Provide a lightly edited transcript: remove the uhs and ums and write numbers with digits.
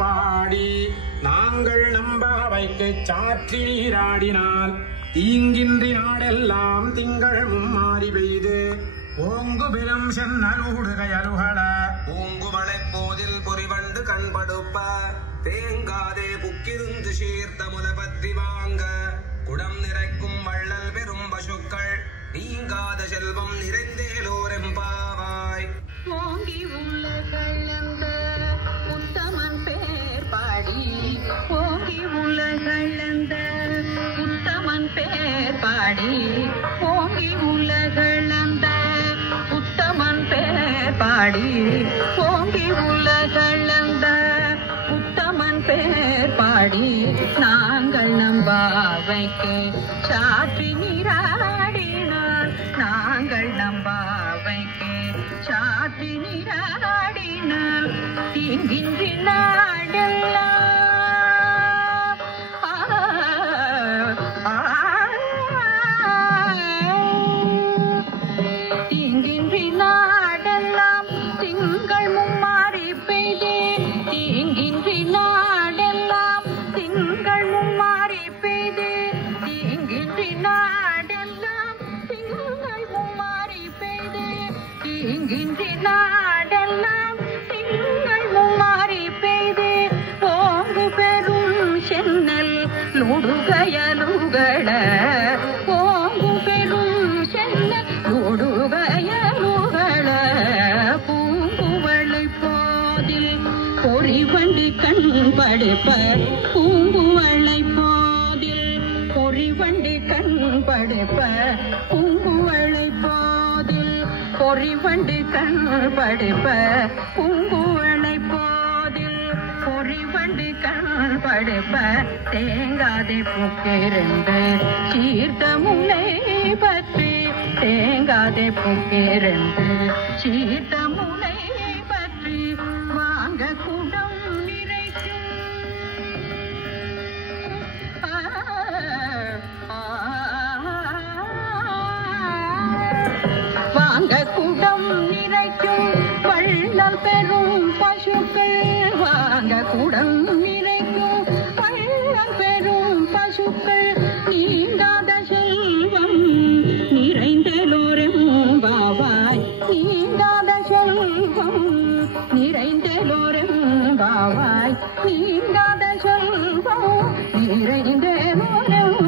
பாடி நாங்கள் நம்பாவைக்கு சாற்றி நீராடினால் தீங்கின்றி நாடெல்லாம் திங்கள் மும்மாறி பெய்து ஓங்கு பெரும் சென்னலூடு கயலுகள பூங்குமலை போதில் பொறிவண்டு கண்படுப்ப தேங்காதே புக்கிருந்து சீர்த்த முல பற்றி வாங்க குடம் நிறைக்கும் வள்ளல் பெரும் பசுக்கள் நீங்காத செல்வம் நிறைந்தேலோரெம்பாவாய். ஓங்கி உள்ள கள்ளந்த உத்தமன் பேர் பாடி ஓங்கி உள்ள கள்ளந்த உத்தமன் பேர் பாடி ஓங்கி உள்ள கள்ளந்த உத்தமன் பேர் பாடி ஓங்கி உள்ள கள்ளந்த உத்தமன் பேர் பாடி நாங்கள் நம்பாவைக்கு சாற்றி நீராடினார் நாங்கள் நம்பாவைக்கு சாற்றி நீராடினார் தீங்கின்றி நாடெல்லாம் தீங்கின்றி நாடெல்லாம் திங்கள் மும்மாறி பெய்தே தீங்கின்றி நாடெல்லாம் திங்கள் மும்மாறி பெய்தே தீங்கின்றி நாடெல்லாம் திங்கள் மும்மாறி பெய்தே தீங்கின்றி நாடெல்லாம் திங்கள் மும்மாறி பெய்தே ஓங்கு பெரும் சென்னல் லோடுகயலுகள ஓங்கு பெரும் சென்னல் லோடுகயலுகள பூங்குவளை போதில் பொறிவண்டி கண் படுப்ப பூங்குவளை போதில் பொறிவண்டி கண் படுப்ப பூங்குவளை போதில் பொறிவண்டி கண் படுப்ப பூங்குவளை போதில் பொறிவண்டி கண் படுப்ப தேங்காதே புக்கிருந்து சீர்த்த முல்லை பற்றி தேங்காதே புக்கிருந்து சீர்த்த முல்லை பற்றி வாங்க குடம் நிறைக்கும் வாங்க குடம் நிறைக்கும் வள்ளல் பெரும் பசுக்கள் வாங்க குடம் நிறைக்கும் வள்ளல் பெரும் பசுக்கள் நீங்காத செல்வம் நிறைந்தலோரெம்பாவாய் நீங்காத செல்வம் நிறைந்தலோரெம்பாவாய் நீங்காத செல்வம் நிறைந்தலோரெம்பாவாய்.